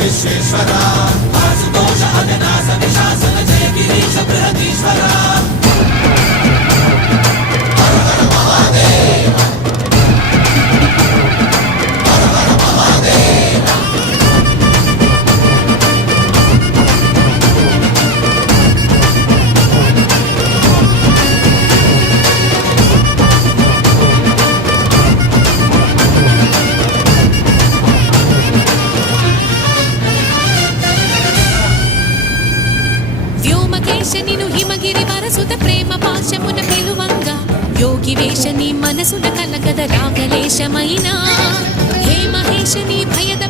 విశ్వేశ్వర ఆశుతోష అవినాశ విశాసన జయ గిరీశ బృహదీశ్వర హర హర మహాదేవ హర హర మహాదేవ వ్యోమకేశనిను హిమగిరి వరసుత ప్రేమ పాశమున పిలువంగా యోగి వేషని మనసున కలగద రాగలేశమైనా హే మహేశని భయద